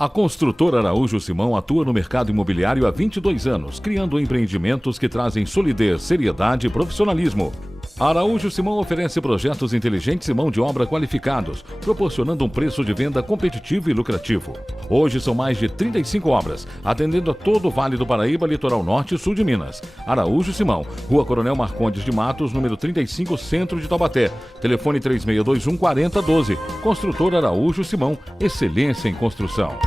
A construtora Araújo Simão atua no mercado imobiliário há 22 anos, criando empreendimentos que trazem solidez, seriedade e profissionalismo. A Araújo Simão oferece projetos inteligentes e mão de obra qualificados, proporcionando um preço de venda competitivo e lucrativo. Hoje são mais de 35 obras, atendendo a todo o Vale do Paraíba, Litoral Norte e Sul de Minas. Araújo Simão, Rua Coronel Marcondes de Matos, número 35, Centro de Taubaté. Telefone 3621 4012. Construtora Araújo Simão, excelência em construção.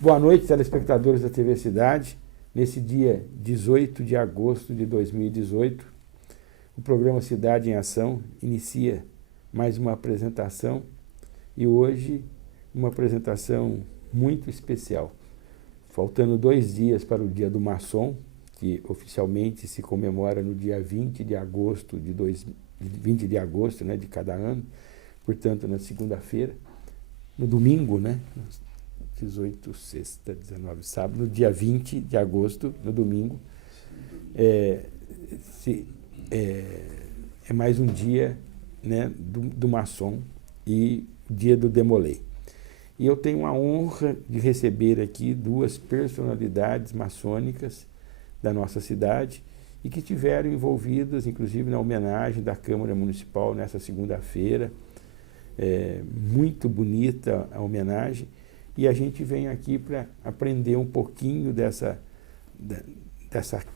Boa noite, telespectadores da TV Cidade. Nesse dia 18 de agosto de 2018, o programa Cidade em Ação inicia mais uma apresentação e hoje uma apresentação muito especial. Faltando 2 dias para o Dia do Maçom, que oficialmente se comemora no dia 20 de agosto de cada ano, portanto na segunda-feira, no domingo, 18, sexta, 19, sábado, no dia 20 de agosto, no domingo, é mais um dia do maçom e dia do Demolei. E eu tenho a honra de receber aqui 2 personalidades maçônicas da nossa cidade e que estiveram envolvidas, inclusive, na homenagem da Câmara Municipal nessa segunda-feira. Muito bonita a homenagem. E a gente vem aqui para aprender um pouquinho dessa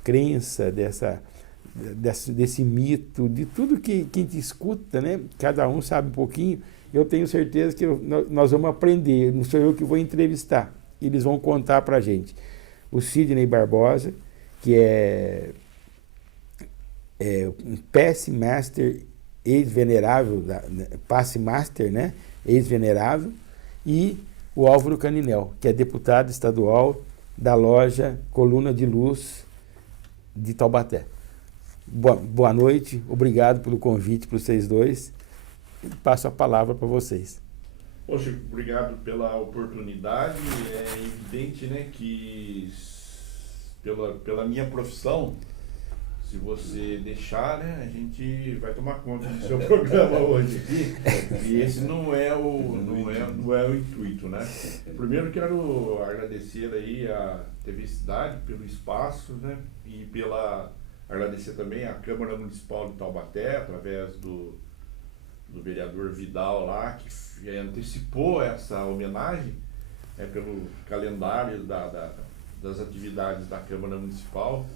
crença, desse mito, de tudo que a gente escuta, Cada um sabe um pouquinho. Eu tenho certeza que nós vamos aprender, não sou eu que vou entrevistar, eles vão contar para a gente. O Sidney Barbosa, que é um Passe Master ex-venerável, Passe Master, ex-venerável, e o Álvaro Caninel, que é deputado estadual da loja Coluna de Luz de Taubaté. Boa noite, obrigado pelo convite para vocês dois. Passo a palavra para vocês. Poxa, obrigado pela oportunidade. É evidente, que pela minha profissão, se você deixar, a gente vai tomar conta do seu programa hoje aqui. E esse não é o intuito, Primeiro quero agradecer aí a TV Cidade pelo espaço, E agradecer também a Câmara Municipal de Taubaté, através do vereador Vidal lá, que antecipou essa homenagem, pelo calendário das atividades da Câmara Municipal.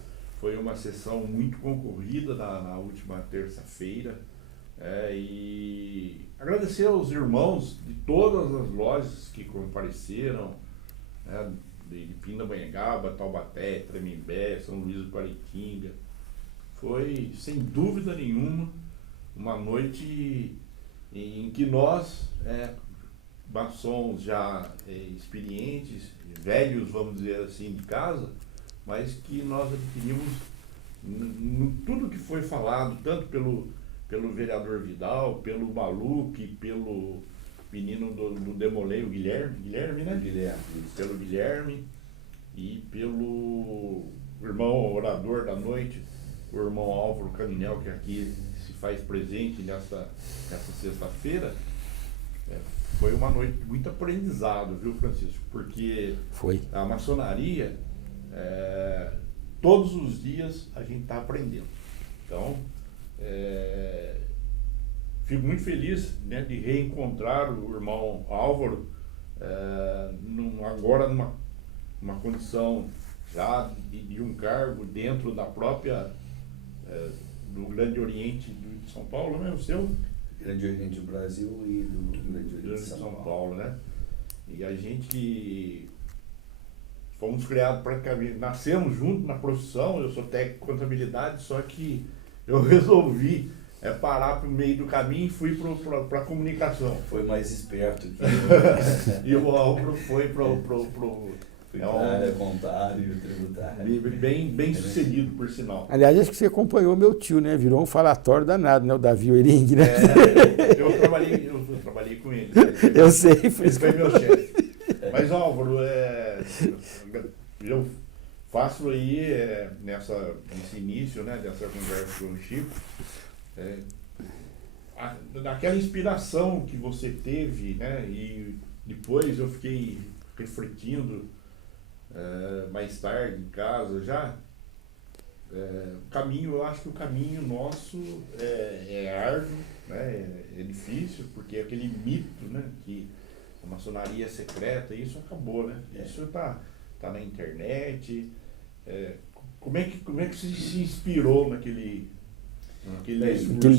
Foi uma sessão muito concorrida na última terça-feira. E agradecer aos irmãos de todas as lojas que compareceram, de Pindamonhangaba, Taubaté, Tremembé, São Luís do Pariquinga. Foi, sem dúvida nenhuma, uma noite em que nós, maçons já experientes, velhos, vamos dizer assim, de casa, mas que nós adquirimos tudo que foi falado, tanto pelo vereador Vidal, pelo Maluque, pelo menino do Demolei, o Guilherme, pelo Guilherme e pelo irmão orador da noite, o irmão Álvaro Caninel, que aqui se faz presente nessa sexta-feira. Foi uma noite de muito aprendizado, viu, Francisco? Porque a maçonaria, todos os dias a gente está aprendendo. Então, fico muito feliz de reencontrar o irmão Álvaro, agora numa condição já de um cargo dentro da própria do Grande Oriente de São Paulo, o seu? Grande Oriente do Brasil e do Grande Oriente de São Paulo, E a gente fomos criados praticamente, nascemos juntos na profissão. Eu sou técnico de contabilidade, só que eu resolvi parar pro meio do caminho e fui para comunicação. Foi mais esperto que E o Álvaro foi pro área contábil, tributário. bem sucedido, por sinal. Aliás, acho que você acompanhou meu tio, né? Virou um falatório danado, né? O Davi Oering, né? Eu trabalhei com ele. Eu sei. Ele foi meu chefe. Mas, Álvaro, eu faço aí, nesse início, né, dessa conversa com o Chico, daquela inspiração que você teve, né, e depois eu fiquei refletindo mais tarde em casa já, o caminho, eu acho que o caminho nosso é árduo, né, é difícil, porque aquele mito, né, que a maçonaria é secreta, isso acabou, né? Isso tá na internet. Como é que você se inspirou naquele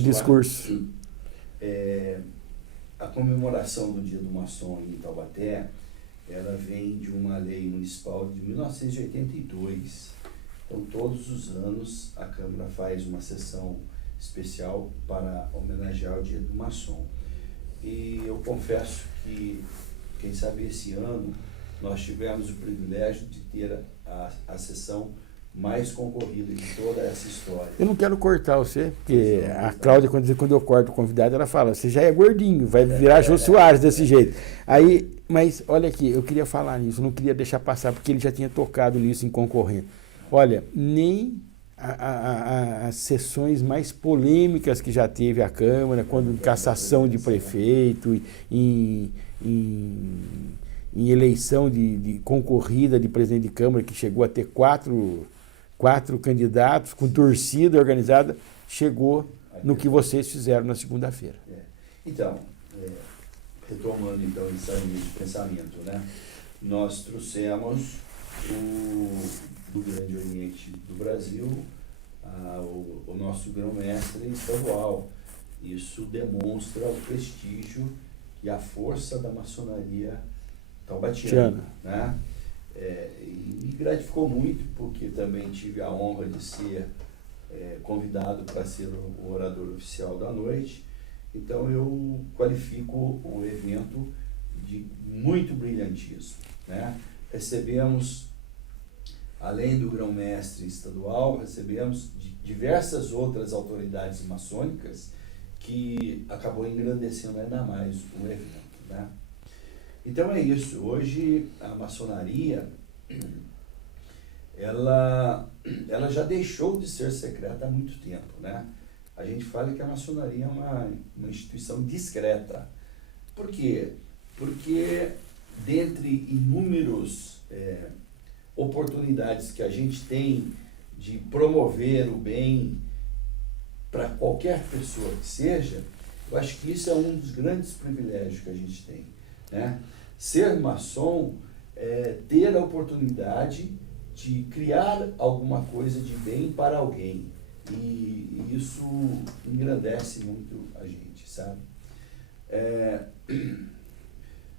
discurso? A comemoração do Dia do Maçom em Taubaté, ela vem de uma lei municipal de 1982. Então, todos os anos, a Câmara faz uma sessão especial para homenagear o Dia do Maçom. E eu confesso que, quem sabe esse ano, nós tivemos o privilégio de ter a sessão mais concorrida de toda essa história. Eu não quero cortar você, porque a Cláudia, quando eu corto o convidado, ela fala, você já é gordinho, vai virar Jô Soares desse jeito. Aí, mas olha aqui, eu queria falar nisso, não queria deixar passar, porque ele já tinha tocado nisso em concorrente. Olha, nem as sessões mais polêmicas que já teve a Câmara, quando cassação de prefeito, em eleição de concorrida de presidente de Câmara, que chegou a ter quatro candidatos, com torcida organizada, chegou no que vocês fizeram na segunda-feira. Então, retomando então essa linha de pensamento, né? Nós trouxemos do Grande Oriente do Brasil o nosso grão-mestre estadual. Isso demonstra o prestígio e a força da maçonaria taubatiana, né? E me gratificou muito, porque também tive a honra de ser convidado para ser o orador oficial da noite. Então eu qualifico o evento de muito brilhantismo, né? Recebemos, além do grão-mestre estadual, recebemos diversas outras autoridades maçônicas, que acabou engrandecendo ainda mais o evento, né? Então é isso. Hoje a maçonaria ela já deixou de ser secreta há muito tempo, né? A gente fala que a maçonaria é uma instituição discreta. Por quê? Porque dentre inúmeros oportunidades que a gente tem de promover o bem para qualquer pessoa que seja, eu acho que isso é um dos grandes privilégios que a gente tem, né? Ser maçom é ter a oportunidade de criar alguma coisa de bem para alguém, e isso engrandece muito a gente, sabe?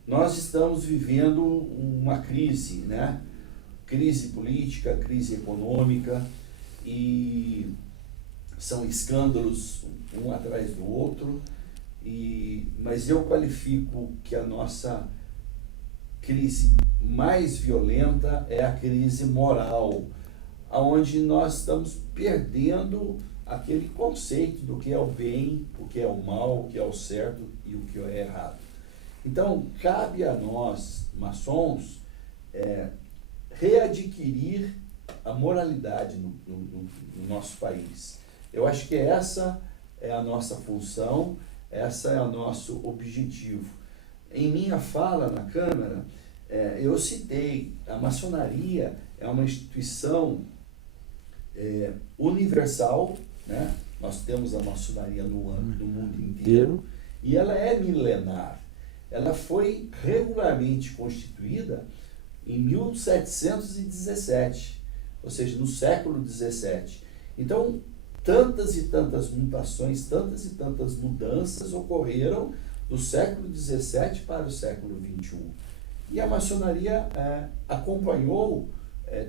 Nós estamos vivendo uma crise, né? Crise política, crise econômica, e são escândalos um atrás do outro, mas eu qualifico que a nossa crise mais violenta é a crise moral, onde nós estamos perdendo aquele conceito do que é o bem, o que é o mal, o que é o certo e o que é errado. Então, cabe a nós, maçons, readquirir a moralidade no nosso país. Eu acho que essa é a nossa função, essa é o nosso objetivo. Em minha fala na Câmara, eu citei, a maçonaria é uma instituição universal, né? Nós temos a maçonaria no mundo inteiro, e ela é milenar. Ela foi regularmente constituída em 1717, ou seja, no século XVII. Então, tantas e tantas mutações, tantas e tantas mudanças ocorreram do século XVII para o século XXI. E a maçonaria acompanhou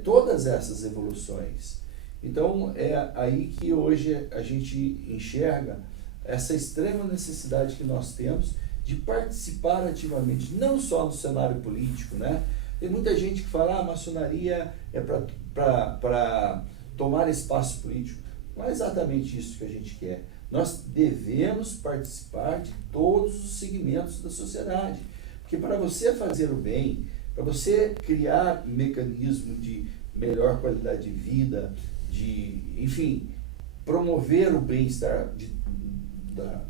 todas essas evoluções. Então, é aí que hoje a gente enxerga essa extrema necessidade que nós temos de participar ativamente, não só no cenário político, né? Tem muita gente que fala, a maçonaria é para tomar espaço político. Não é exatamente isso que a gente quer. Nós devemos participar de todos os segmentos da sociedade. Porque para você fazer o bem, para você criar mecanismo de melhor qualidade de vida, de, enfim, promover o bem-estar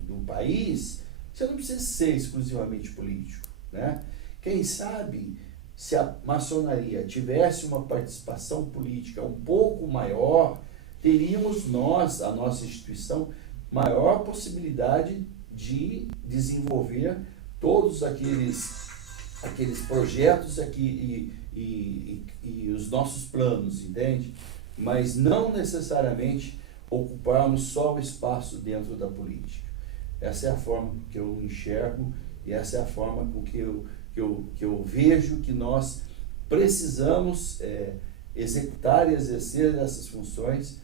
do país, você não precisa ser exclusivamente político, né? Quem sabe, se a maçonaria tivesse uma participação política um pouco maior, teríamos nós, a nossa instituição, maior possibilidade de desenvolver todos aqueles projetos aqui e os nossos planos, entende? Mas não necessariamente ocuparmos só o espaço dentro da política. Essa é a forma que eu enxergo e essa é a forma com que eu vejo que nós precisamos executar e exercer essas funções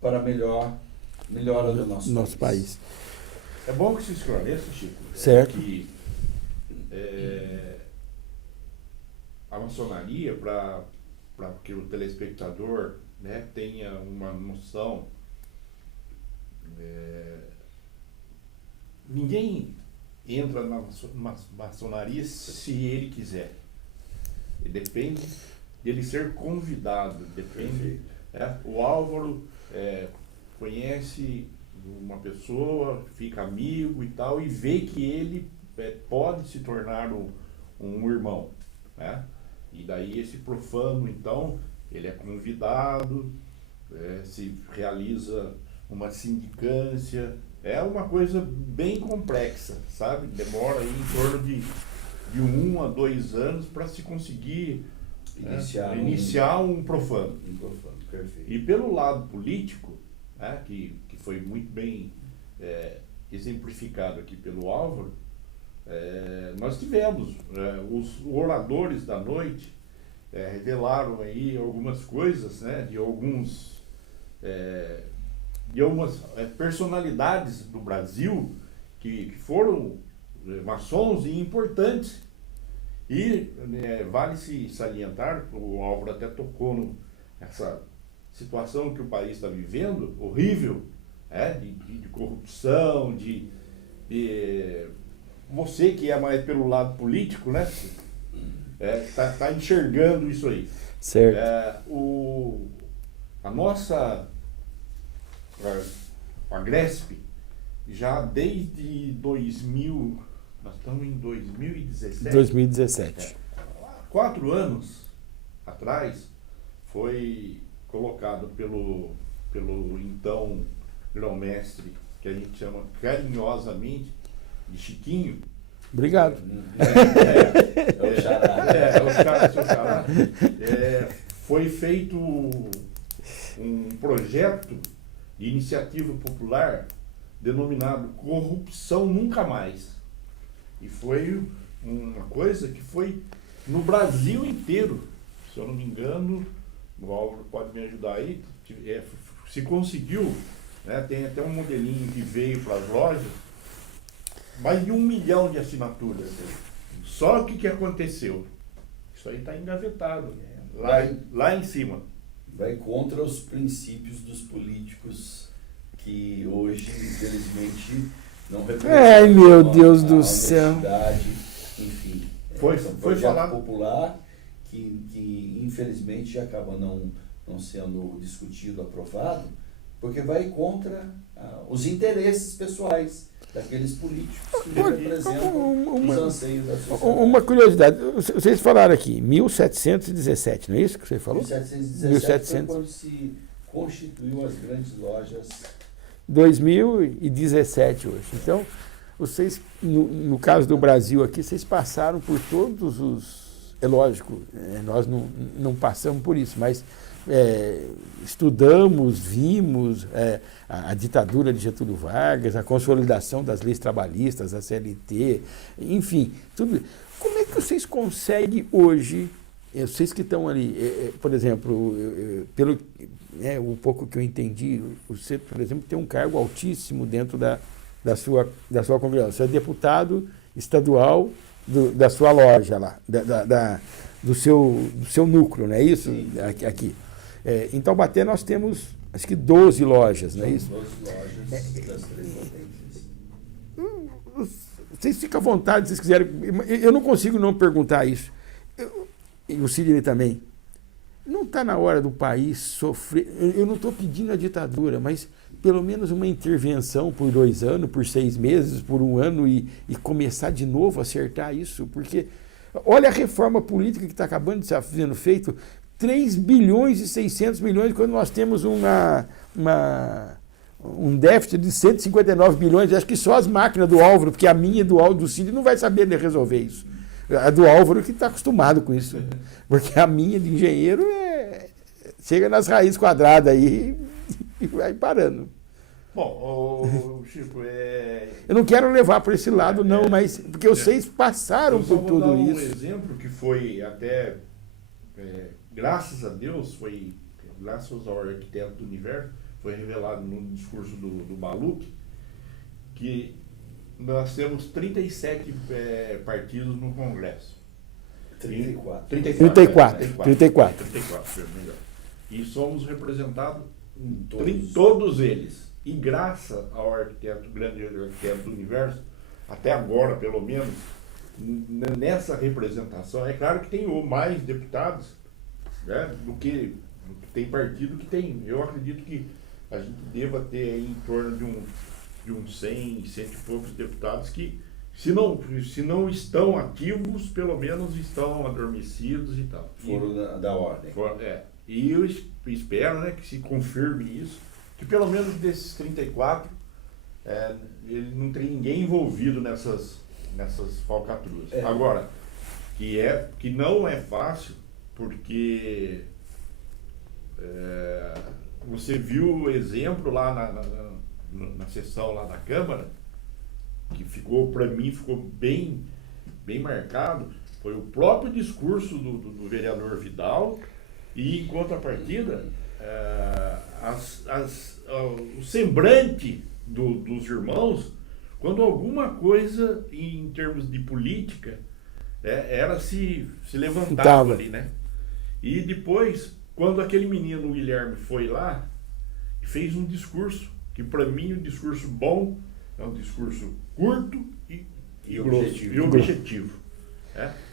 para a melhora do nosso país. É bom que se esclareça, Chico, Certo. que a maçonaria, para que o telespectador, né, tenha uma noção, ninguém entra na maçonaria se ele quiser. Depende dele ser convidado, depende. O Álvaro conhece uma pessoa, fica amigo e tal, e vê que ele pode se tornar um irmão, né? E daí esse profano, então, ele é convidado, se realiza uma sindicância, é uma coisa bem complexa, sabe? Demora aí em torno de 1 a 2 anos para se conseguir iniciar um profano. Um profano, perfeito. E pelo lado político, né, que foi muito bem exemplificado aqui pelo Álvaro, nós tivemos, os oradores da noite revelaram aí algumas coisas, né, de algumas personalidades do Brasil que foram maçons e importantes. E vale-se salientar, o Álvaro até tocou nessa situação que o país está vivendo, horrível, de corrupção, de você que é mais pelo lado político, né, tá enxergando isso aí. Certo. A nossa a Gresp, já desde 2000, nós estamos em 2017. 2017. 4 anos atrás, foi colocado pelo então grão-mestre, que a gente chama carinhosamente de Chiquinho. Obrigado. É o xará. Foi feito um projeto de iniciativa popular denominado Corrupção Nunca Mais. E foi uma coisa que foi no Brasil inteiro, se eu não me engano, o Álvaro pode me ajudar aí, se conseguiu, né, tem até um modelinho que veio para as lojas, mais de 1 milhão de assinaturas. Só que aconteceu? Isso aí está engavetado, lá em cima. Vai contra os princípios dos políticos que hoje, infelizmente, não representam. Ai, meu Deus do céu. Enfim, foi um projeto falar popular que infelizmente acaba não sendo discutido, aprovado, porque vai contra os interesses pessoais daqueles políticos que representam os anseios da sociedade. Uma curiosidade, vocês falaram aqui, 1717, não é isso que você falou? 1717 foi quando se constituiu as grandes lojas. 2017 hoje. Então, vocês, no caso do Brasil aqui, vocês passaram por todos os... É lógico, nós não passamos por isso, mas estudamos, vimos a ditadura de Getúlio Vargas, a consolidação das leis trabalhistas, a CLT, enfim, tudo. Como é que vocês conseguem hoje, vocês que estão ali, por exemplo, né, o pouco que eu entendi, você, por exemplo, tem um cargo altíssimo dentro da sua congregação. Você é deputado estadual da sua loja lá, do seu núcleo, não é isso? Sim. Aqui. Em Taubaté nós temos, acho que 12 lojas, não é isso? 12 lojas das 3 potências. Vocês ficam à vontade, se vocês quiserem. Eu não consigo não perguntar isso. E o Sidney também. Não está na hora do país sofrer. Eu não estou pedindo a ditadura, mas pelo menos uma intervenção por 2 anos, por 6 meses, por 1 ano e começar de novo a acertar isso. Porque olha a reforma política que está acabando de ser sendo feita. 3 bilhões e 600 milhões, quando nós temos um déficit de 159 bilhões. Acho que só as máquinas do Álvaro, porque a minha e do Cid não vai saber resolver isso. A do Álvaro que está acostumado com isso. Porque a minha de engenheiro chega nas raízes quadradas aí e vai parando. Bom, Chico, eu não quero levar para esse lado, não, mas porque vocês passaram por tudo dar isso. Um exemplo que foi até, graças a Deus, graças ao arquiteto do universo, foi revelado no discurso do Maluf, que nós temos 37 partidos no Congresso. 34. 34. Melhor. E somos representados Todos. todos eles. E graças ao grande arquiteto do universo, até agora, pelo menos, nessa representação, é claro que tem mais deputados, né, do que tem partido que tem. Eu acredito que a gente deva ter aí em torno de uns 100 e poucos deputados que, se não estão ativos, pelo menos estão adormecidos e tal. Foram da ordem. E eu espero, né, que se confirme isso, que pelo menos desses 34, ele não tem ninguém envolvido nessas falcatruas. Agora, que não é fácil, porque você viu o exemplo lá na sessão lá da Câmara, que para mim ficou bem marcado, foi o próprio discurso do vereador Vidal, e em contrapartida, o semblante dos irmãos, quando alguma coisa em termos de política era se levantava ali, né? E depois, quando aquele menino, o Guilherme, foi lá e fez um discurso, que para mim um discurso bom é um discurso curto e objetivo.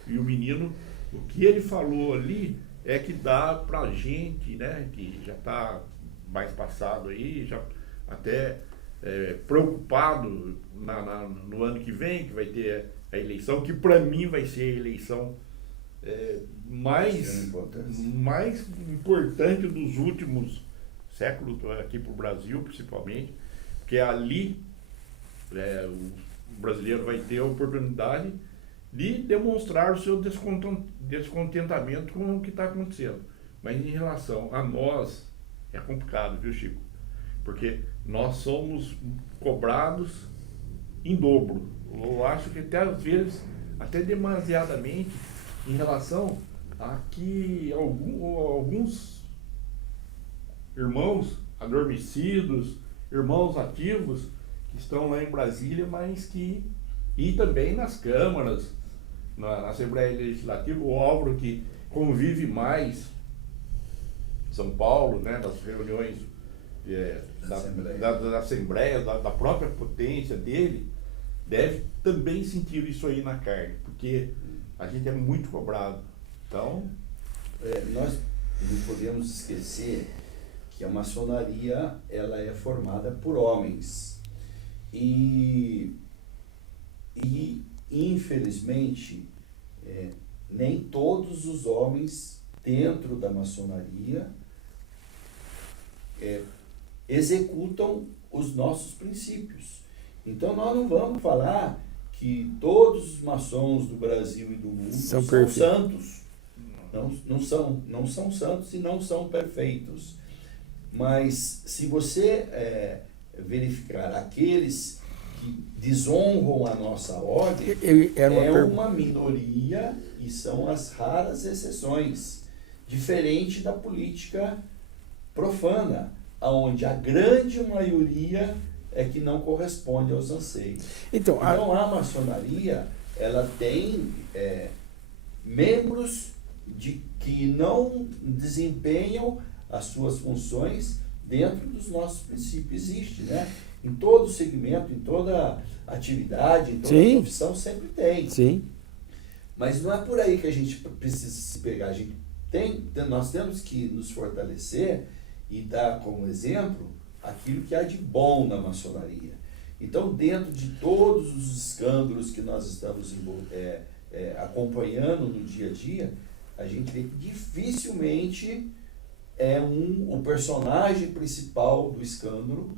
E o menino, o que ele falou ali é que dá pra gente, né, que já está mais passado aí, já até preocupado no ano que vem, que vai ter a eleição, que para mim vai ser a eleição mais importante dos últimos séculos aqui para o Brasil, principalmente, porque ali o brasileiro vai ter a oportunidade de demonstrar o seu descontentamento com o que está acontecendo. Mas em relação a nós, é complicado, viu, Chico? Porque nós somos cobrados em dobro. Eu acho que até às vezes, até demasiadamente, em relação a que alguns irmãos adormecidos, irmãos ativos, que estão lá em Brasília, mas que... E também nas câmaras, na Assembleia Legislativa, o Álvaro, que convive mais em São Paulo, né, das reuniões da Assembleia, da própria potência dele, deve também sentir isso aí na carne, porque a gente é muito cobrado. Então... nós não podemos esquecer que a maçonaria ela é formada por homens. E infelizmente, nem todos os homens dentro da maçonaria executam os nossos princípios. Então nós não vamos falar que todos os maçons do Brasil e do mundo são santos. Não são santos e não são perfeitos. Mas se você verificar aqueles que desonram a nossa ordem, uma minoria e são as raras exceções, diferente da política profana, onde a grande maioria é que não corresponde aos anseios. Então, a maçonaria, ela tem membros que não desempenham as suas funções dentro dos nossos princípios. Existe, né? Em todo segmento, em toda atividade, em toda profissão, sempre tem. Sim. Mas não é por aí que a gente precisa se pegar. Nós temos que nos fortalecer e dar como exemplo aquilo que há de bom na maçonaria. Então, dentro de todos os escândalos que nós estamos acompanhando no dia a dia, a gente vê que dificilmente o personagem principal do escândalo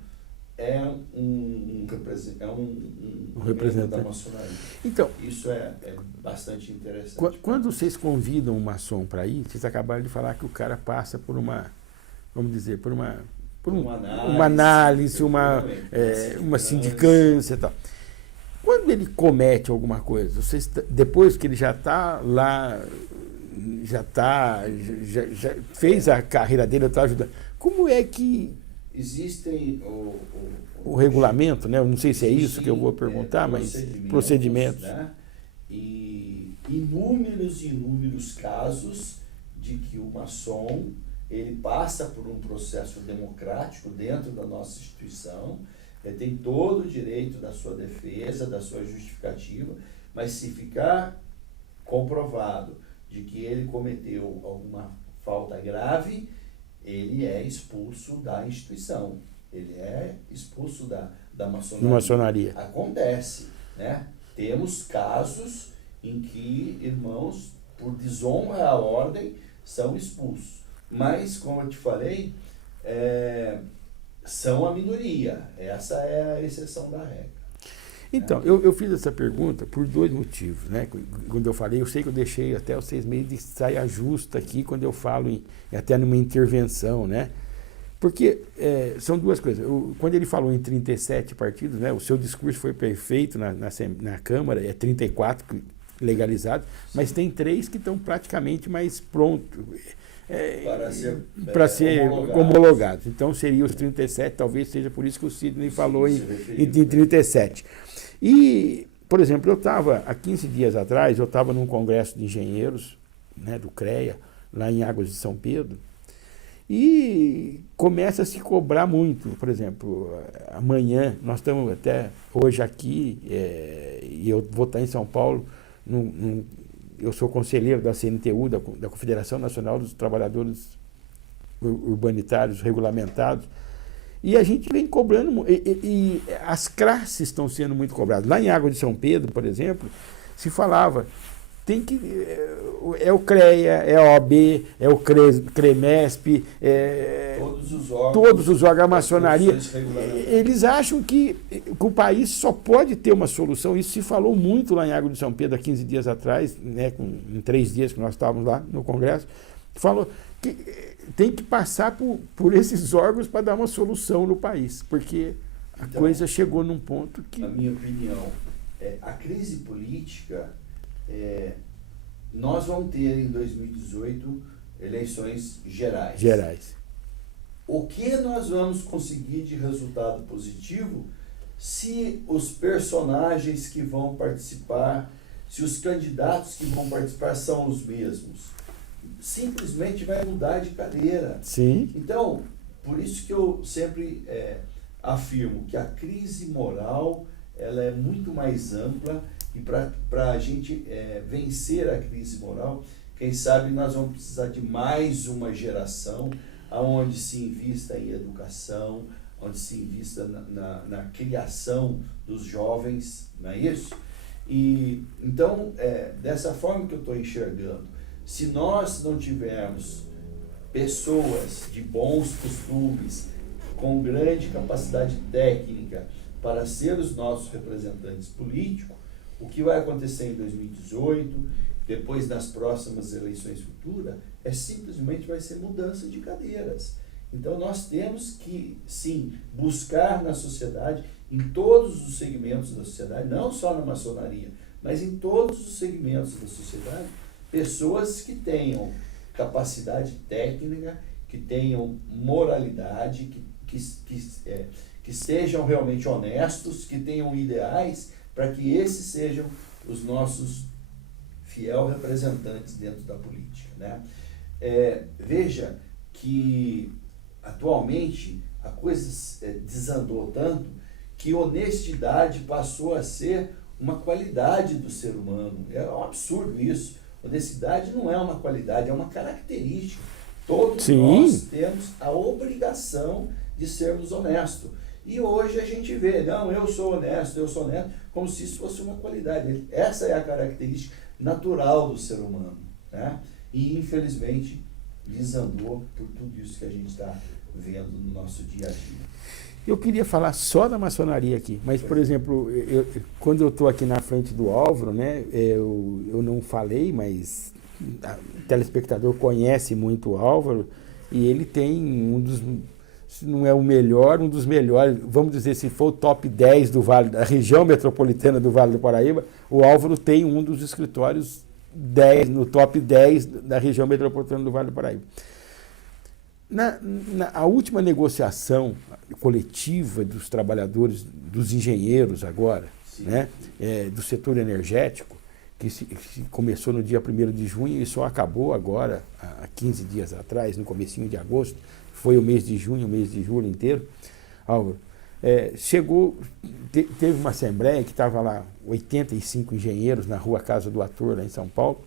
é um representante da maçonaria. Então, isso é bastante interessante. Quando vocês convidam um maçom para ir, vocês acabaram de falar que o cara passa por uma, vamos dizer, por uma análise, uma sindicância e tal. Quando ele comete alguma coisa, depois que ele já está lá, já fez a carreira dele, está ajudando, como é que existem o regulamento, né? Eu não sei se é isso que eu vou perguntar, mas procedimentos. Né? E inúmeros casos de que o maçom ele passa por um processo democrático dentro da nossa instituição, ele tem todo o direito da sua defesa, da sua justificativa, mas se ficar comprovado de que ele cometeu alguma falta grave, ele é expulso da instituição, ele é expulso da maçonaria. Acontece, né? Temos casos em que irmãos, por desonra à ordem, são expulsos. Mas, como eu te falei, são a minoria. Essa é a exceção da regra. Então, eu fiz essa pergunta por dois motivos, né? Quando eu falei, eu sei que eu deixei até os 6 meses de saia justa aqui, quando eu falo até numa intervenção, né? Porque são duas coisas. Quando ele falou em 37 partidos, né? O seu discurso foi perfeito na Câmara, 34 legalizados, mas tem 3 que estão praticamente mais prontos para ser homologados. Então, seria os 37, talvez seja por isso que o Sidney falou em 37. E, por exemplo, há 15 dias atrás, eu estava num congresso de engenheiros, né, do CREA, lá em Águas de São Pedro, e começa a se cobrar muito. Por exemplo, amanhã, nós estamos até hoje aqui, e eu vou estar em São Paulo, eu sou conselheiro da CNTU, da Confederação Nacional dos Trabalhadores Urbanitários Regulamentados, e a gente vem cobrando, e as classes estão sendo muito cobradas. Lá em Água de São Pedro, por exemplo, se falava, o CREA, é a OAB, é o CREMESP, todos os órgãos, a maçonaria, eles acham que o país só pode ter uma solução. Isso se falou muito lá em Água de São Pedro há 15 dias atrás, né, em 3 dias que nós estávamos lá no Congresso, falou que tem que passar por esses órgãos para dar uma solução no país, porque a coisa chegou num ponto que... Na minha opinião, a crise política... nós vamos ter em 2018 eleições gerais. O que nós vamos conseguir de resultado positivo se os personagens que vão participar, se os candidatos que vão participar são os mesmos? Simplesmente vai mudar de cadeira. Sim. Então, por isso que eu sempre afirmo que a crise moral ela é muito mais ampla. E para a gente vencer a crise moral, quem sabe nós vamos precisar de mais uma geração onde se invista em educação, onde se invista na criação dos jovens, não é isso? E então, dessa forma que eu estou enxergando, se nós não tivermos pessoas de bons costumes, com grande capacidade técnica para ser os nossos representantes políticos, o que vai acontecer em 2018, depois nas próximas eleições futuras, simplesmente vai ser mudança de cadeiras. Então nós temos que, sim, buscar na sociedade, em todos os segmentos da sociedade, não só na maçonaria, mas em todos os segmentos da sociedade, pessoas que tenham capacidade técnica, que tenham moralidade, que sejam realmente honestos, que tenham ideais, para que esses sejam os nossos fiel representantes dentro da política, né? Veja que atualmente a coisa desandou tanto que honestidade passou a ser uma qualidade do ser humano. É um absurdo isso. Honestidade não é uma qualidade, é uma característica. Todos nós temos a obrigação de sermos honestos. E hoje a gente vê, não, eu sou honesto, como se isso fosse uma qualidade. Essa é a característica natural do ser humano, né? E infelizmente desandou por tudo isso que a gente está vendo no nosso dia a dia. Eu queria falar só da maçonaria aqui, mas, por exemplo, quando eu estou aqui na frente do Álvaro, né, eu não falei, mas o telespectador conhece muito o Álvaro, e ele tem se não é o melhor, um dos melhores, vamos dizer, se for o top 10 do Vale, da região metropolitana do Vale do Paraíba, o Álvaro tem um dos escritórios 10, no top 10 da região metropolitana do Vale do Paraíba. A última negociação coletiva dos trabalhadores, dos engenheiros agora, né, do setor energético, que começou no dia 1º de junho e só acabou agora, há 15 dias atrás, no comecinho de agosto, foi o mês de junho, o mês de julho inteiro, Álvaro, teve uma assembleia que estava lá 85 engenheiros na rua Casa do Ator, lá em São Paulo.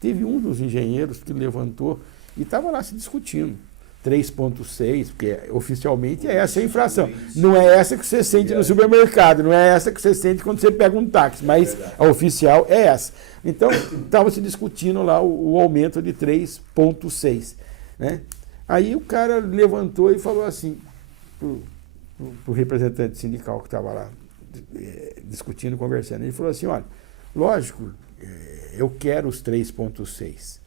Teve um dos engenheiros que levantou e estava lá se discutindo. 3,6, porque oficialmente é essa a infração. Não é essa que você sente no supermercado, não é essa que você sente quando você pega um táxi, mas a oficial é essa. Então, estava se discutindo lá o aumento de 3,6. Né? Aí o cara levantou e falou assim, para o representante sindical que estava lá discutindo, conversando, ele falou assim, olha, lógico, eu quero os 3,6,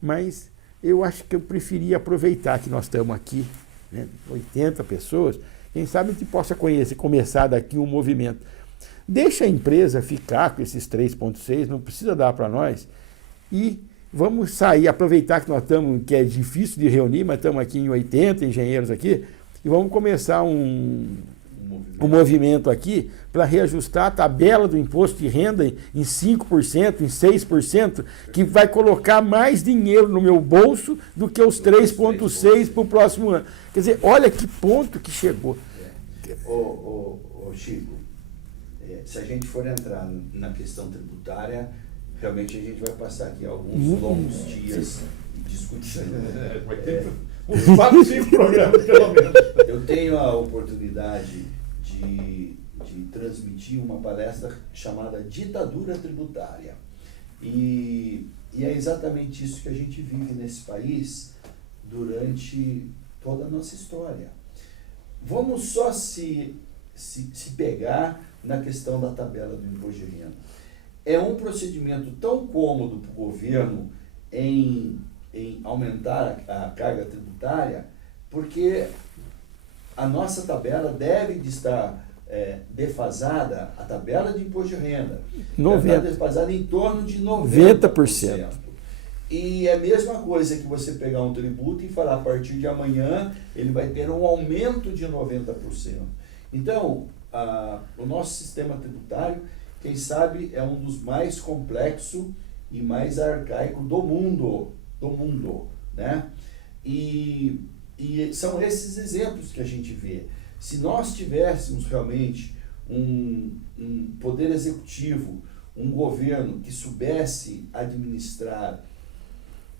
mas eu acho que eu preferia aproveitar que nós estamos aqui, né, 80 pessoas, quem sabe a gente possa começar daqui um movimento. Deixa a empresa ficar com esses 3,6, não precisa dar para nós, e vamos sair, aproveitar que nós estamos, que é difícil de reunir, mas estamos aqui em 80 engenheiros aqui, e vamos começar um movimento aqui para reajustar a tabela do imposto de renda em 5%, em 6%, que vai colocar mais dinheiro no meu bolso do que os 3,6% para o próximo ano. Quer dizer, olha que ponto que chegou. Chico, se a gente for entrar na questão tributária, realmente a gente vai passar aqui alguns longos dias discutindo. Vai ter uns 4, 5 programas, pelo menos. Eu tenho a oportunidade de transmitir uma palestra chamada Ditadura Tributária. E é exatamente isso que a gente vive nesse país durante toda a nossa história. Vamos só se pegar na questão da tabela do imposto de renda. É um procedimento tão cômodo para o governo em aumentar a carga tributária, porque a nossa tabela deve de estar defasada, a tabela de imposto de renda, está defasada em torno de 90%. E é a mesma coisa que você pegar um tributo e falar, a partir de amanhã ele vai ter um aumento de 90%. Então, o nosso sistema tributário, quem sabe, é um dos mais complexos e mais arcaicos do mundo, né? E são esses exemplos que a gente vê. Se nós tivéssemos realmente um poder executivo, um governo que soubesse administrar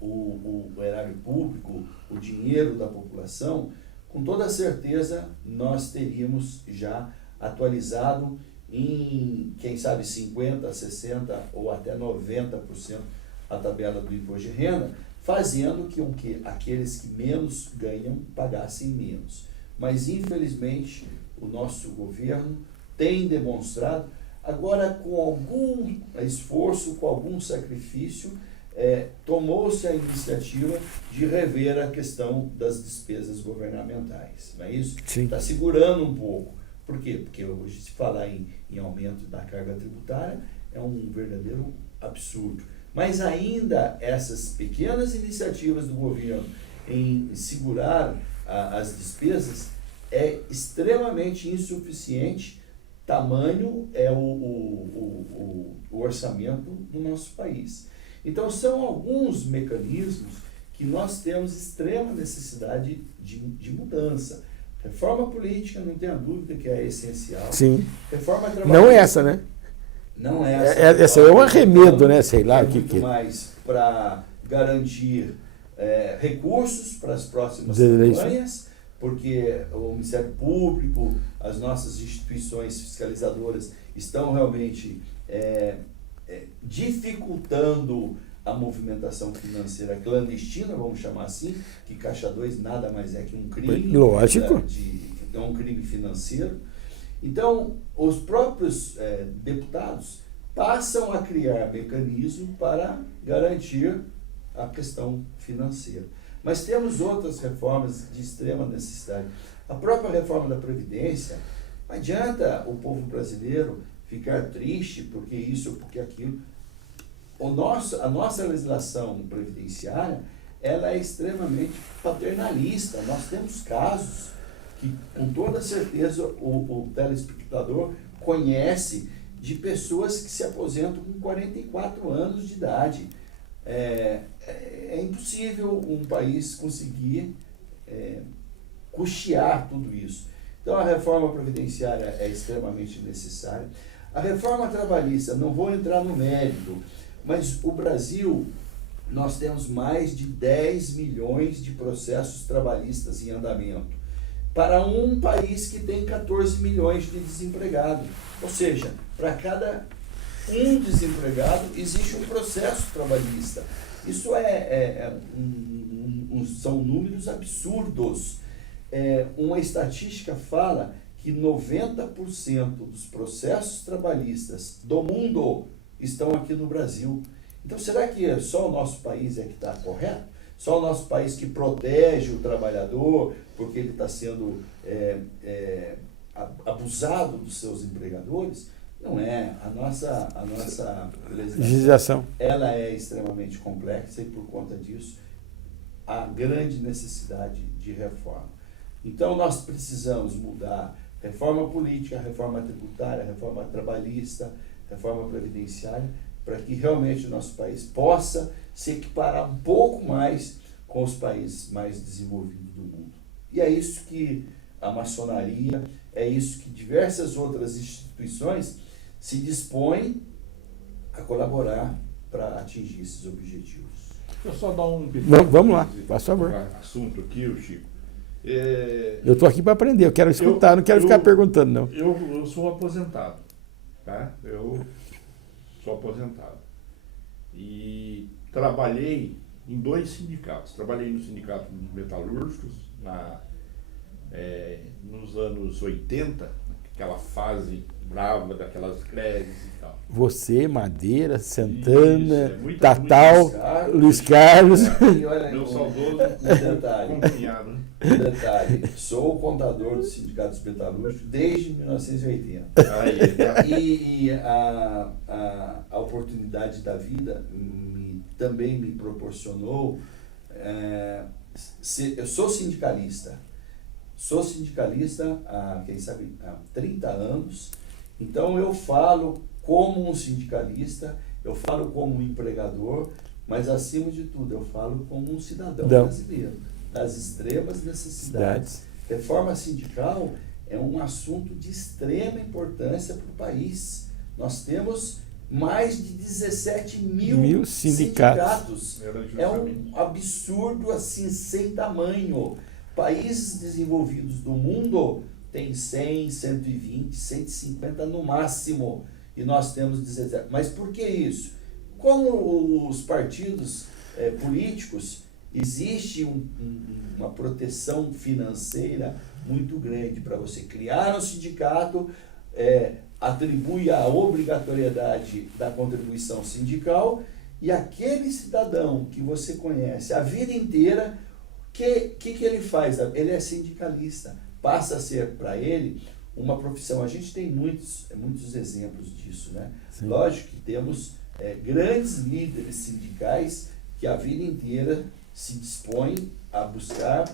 o erário público, o dinheiro da população, com toda certeza nós teríamos já atualizado em, quem sabe, 50%, 60% ou até 90% a tabela do imposto de renda, fazendo com que aqueles que menos ganham pagassem menos. Mas, infelizmente, o nosso governo tem demonstrado, agora com algum esforço, com algum sacrifício, tomou-se a iniciativa de rever a questão das despesas governamentais. Não é isso? Está segurando um pouco. Por quê? Porque hoje, se falar em aumento da carga tributária, é um verdadeiro absurdo. Mas ainda essas pequenas iniciativas do governo em segurar as despesas é extremamente insuficiente. Tamanho é o orçamento do nosso país. Então, são alguns mecanismos que nós temos extrema necessidade de mudança. Reforma política, não tenha dúvida que é essencial. Sim. Reforma trabalhista. Não é essa, né? Não é essa. Essa é um arremedo, né? Sei lá é o que muito mais para garantir recursos para as próximas campanhas, porque o Ministério Público, as nossas instituições fiscalizadoras estão realmente dificultando a movimentação financeira clandestina, vamos chamar assim, que Caixa 2 nada mais é que um crime. Lógico. É um crime financeiro. Então, os próprios deputados passam a criar mecanismos para garantir a questão financeira. Mas temos outras reformas de extrema necessidade. A própria reforma da Previdência, não adianta o povo brasileiro ficar triste porque isso ou porque aquilo. A nossa legislação previdenciária, ela é extremamente paternalista. Nós temos casos que, com toda certeza, o telespectador conhece de pessoas que se aposentam com 44 anos de idade. É impossível um país conseguir custear tudo isso. Então, a reforma previdenciária é extremamente necessária. A reforma trabalhista, não vou entrar no mérito, mas o Brasil, nós temos mais de 10 milhões de processos trabalhistas em andamento, para um país que tem 14 milhões de desempregados. Ou seja, para cada um desempregado existe um processo trabalhista. Isso são números absurdos. Uma estatística fala que 90% dos processos trabalhistas do mundo estão aqui no Brasil. Então, será que só o nosso país é que está correto? Só o nosso país que protege o trabalhador porque ele está sendo abusado dos seus empregadores? Não é. A nossa legislação, ela é extremamente complexa e, por conta disso, há grande necessidade de reforma. Então, nós precisamos mudar reforma política, reforma tributária, reforma trabalhista, reforma previdenciária, para que realmente o nosso país possa se equiparar um pouco mais com os países mais desenvolvidos do mundo. E é isso que a maçonaria, é isso que diversas outras instituições se dispõem a colaborar para atingir esses objetivos. Deixa eu só dar um vamos lá, por favor. Assunto aqui, Chico. Eu estou aqui para aprender, eu quero escutar, não quero ficar perguntando, não. Eu sou aposentado, tá? Eu sou aposentado. E trabalhei em 2 sindicatos. Trabalhei no Sindicato dos Metalúrgicos, nos anos 80, aquela fase brava daquelas greves e tal. Você, Madeira, Santana, Isso, Tatal, Luiz Carlos. E olha, Meu saudoso companheiro, né? Detalhe, sou o contador do Sindicato dos Metalúrgicos desde 1980. Aí, tá. E a oportunidade da vida também me proporcionou. Eu sou sindicalista. Sou sindicalista há 30 anos. Então eu falo como um sindicalista, eu falo como um empregador, mas acima de tudo eu falo como um cidadão brasileiro, das extremas necessidades. Reforma sindical é um assunto de extrema importância para o país. Nós temos mais de 17 mil sindicatos. É um absurdo assim, sem tamanho. Países desenvolvidos do mundo têm 100, 120, 150 no máximo. E nós temos 17. Mas por que isso? Como os partidos políticos, existe uma proteção financeira muito grande para você criar um sindicato, atribui a obrigatoriedade da contribuição sindical, e aquele cidadão que você conhece a vida inteira, que ele faz? Ele é sindicalista, passa a ser para ele uma profissão. A gente tem muitos exemplos disso, né? Sim. Lógico que temos grandes líderes sindicais que a vida inteira se dispõem a buscar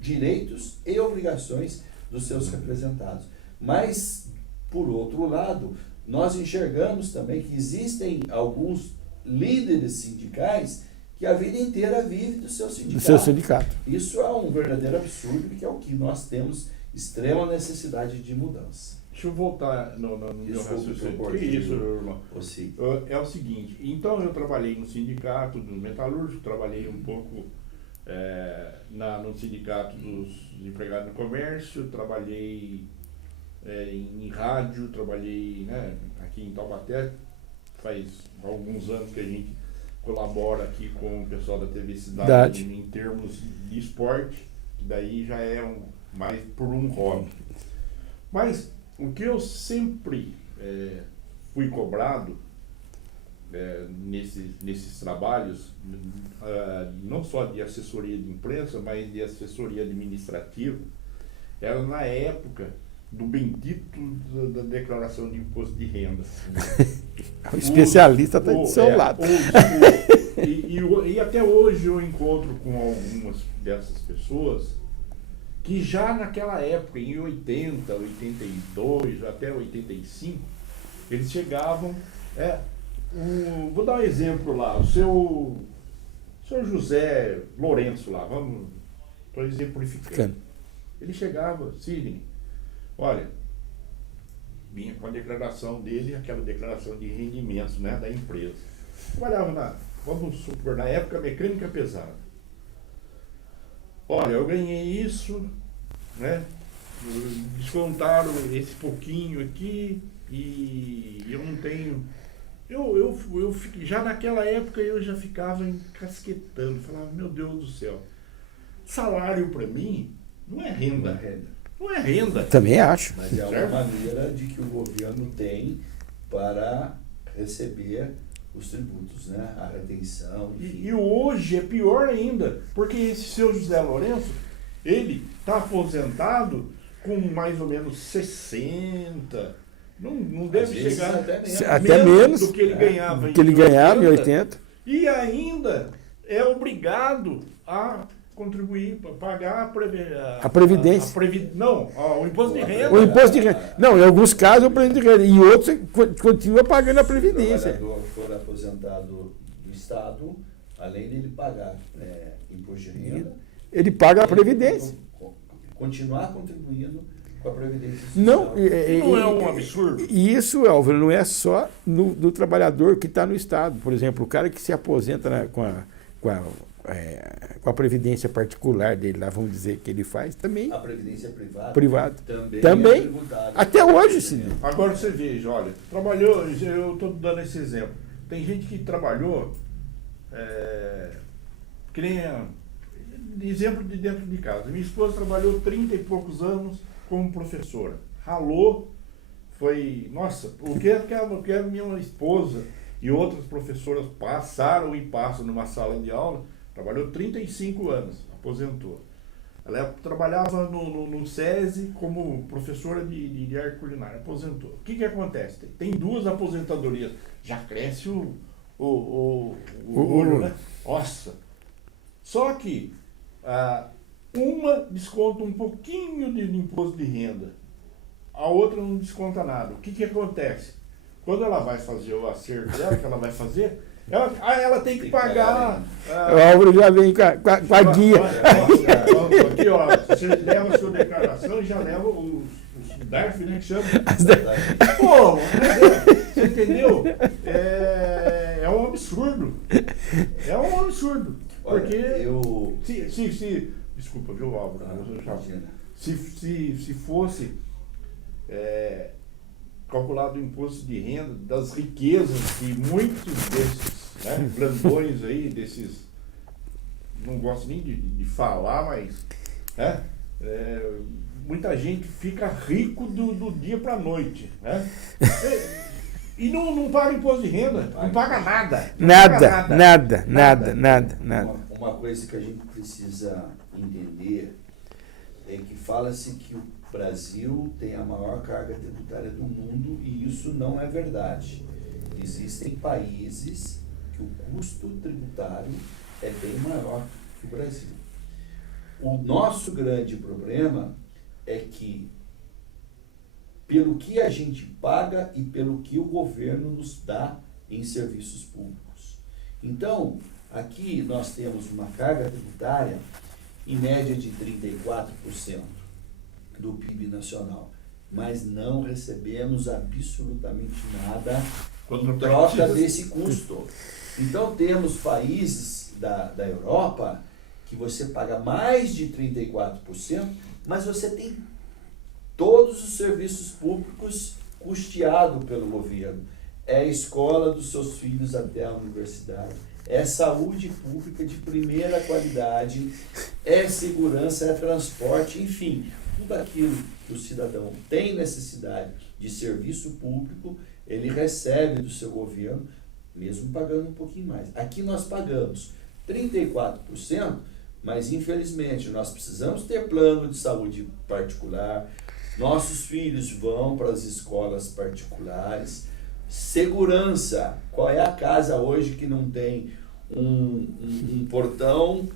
direitos e obrigações dos seus representados. Mas, por outro lado, nós enxergamos também que existem alguns líderes sindicais que a vida inteira vivem do seu sindicato. Do seu sindicato. Isso é um verdadeiro absurdo, que é o que nós temos extrema necessidade de mudança. Deixa eu voltar no meu raciocínio. Que isso, irmão? É o seguinte, então eu trabalhei no sindicato do metalúrgico, trabalhei um pouco no sindicato dos empregados no comércio, trabalhei em rádio, trabalhei aqui em Taubaté, faz alguns anos que a gente colabora aqui com o pessoal da TV Cidade em termos de esporte, que daí já é mais por um hobby. Mas o que eu sempre fui cobrado nesses trabalhos, não só de assessoria de imprensa, mas de assessoria administrativa, era na época do bendito da declaração de imposto de renda. O especialista está do seu lado. E até hoje eu encontro com algumas dessas pessoas que já naquela época, em 80, 82, até 85, eles chegavam... vou dar um exemplo lá, o seu José Lourenço lá, estou exemplificando. Ele chegava, Sidney, olha, vinha com a declaração dele, aquela declaração de rendimentos da empresa. Trabalhava vamos supor, na época, mecânica pesada. Olha, eu ganhei isso, descontaram esse pouquinho aqui e eu não tenho... já naquela época eu já ficava encasquetando, falava, meu Deus do céu, salário para mim não é renda. Não é renda. Também acho. Mas é uma maneira de que o governo tem para receber os tributos, a retenção. E hoje é pior ainda, porque esse seu José Lourenço, ele está aposentado com mais ou menos 60, não deve chegar até menos do que ele ganhava em 80. E ainda é obrigado a contribuir para pagar a previdência. O imposto de renda. O imposto de renda. Não, em alguns casos o imposto de renda. E outros continua pagando a previdência. Se o trabalhador for aposentado do Estado, além de ele pagar imposto de renda, ele paga a previdência. Continuar contribuindo com a previdência social. Não é um absurdo? E isso, Álvaro, não é só do trabalhador que está no Estado. Por exemplo, o cara que se aposenta com a previdência particular dele, lá vamos dizer que ele faz, também. A previdência privada. Também. Até hoje, sim. Agora você veja, olha, trabalhou, eu estou dando esse exemplo. Tem gente que trabalhou, que nem exemplo de dentro de casa. Minha esposa trabalhou 30 e poucos anos como professora. Ralou, o que a minha esposa e outras professoras passaram e passam numa sala de aula, trabalhou 35 anos, aposentou. Ela trabalhava no SESI como professora de arte culinária, aposentou. O que acontece? Tem 2 aposentadorias, já cresce o olho, né? Nossa! Só que uma desconta um pouquinho de imposto de renda, a outra não desconta nada. O que acontece? Quando ela vai fazer o acerto dela, que ela vai fazer, ela tem que pagar... O Álvaro já vem com a guia. Aqui, ó, você leva a sua declaração e já leva os DARF, né, que chama? Pô, você entendeu? É um absurdo. É um absurdo. Porque... Desculpa, viu, Álvaro? Se fosse... calculado o imposto de renda das riquezas que muitos desses grandões aí, desses, não gosto nem de falar, mas muita gente fica rico do dia para a noite, e não paga imposto de renda, não paga nada. Nada. Uma coisa que a gente precisa entender é que fala-se que o Brasil tem a maior carga tributária do mundo e isso não é verdade. Existem países que o custo tributário é bem maior que o Brasil. O nosso grande problema é que, pelo que a gente paga e pelo que o governo nos dá em serviços públicos. Então, aqui nós temos uma carga tributária em média de 34% do PIB nacional, mas não recebemos absolutamente nada em troca desse custo. Então, temos países da Europa que você paga mais de 34%, mas você tem todos os serviços públicos custeados pelo governo. É a escola dos seus filhos até a universidade, é saúde pública de primeira qualidade, é segurança, é transporte, enfim, tudo aquilo que o cidadão tem necessidade de serviço público, ele recebe do seu governo, mesmo pagando um pouquinho mais. Aqui nós pagamos 34%, mas infelizmente nós precisamos ter plano de saúde particular, nossos filhos vão para as escolas particulares, segurança, qual é a casa hoje que não tem um portão